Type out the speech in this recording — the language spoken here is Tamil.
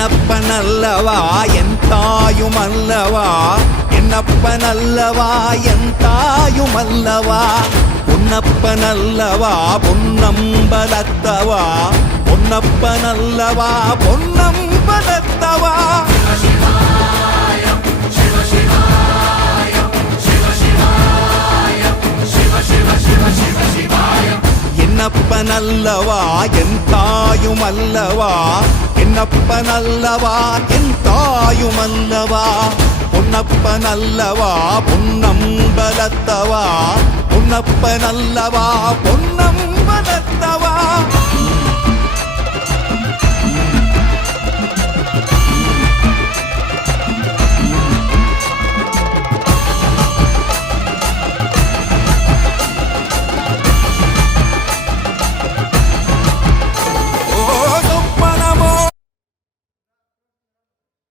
என்னப்பனல்லவா என் தாயுமல்லவா, என்னப்பனல்லவா என் தாயுமல்லவா, பொன்னப்பனல்லவா பொன்னம்பலத்தவா, பொன்னப்பனல்லவா பொன்னம்பலத்தவா. என்னப்பனல்லவா என் தாயுமல்லவா, என்னப்பனல்லவா என் தாயுமல்லவா, பொன்னப்பனல்லவா பொன்னம்பலத்தவா, பொன்னப்பனல்லவா பொன்னம்பலத்தவா.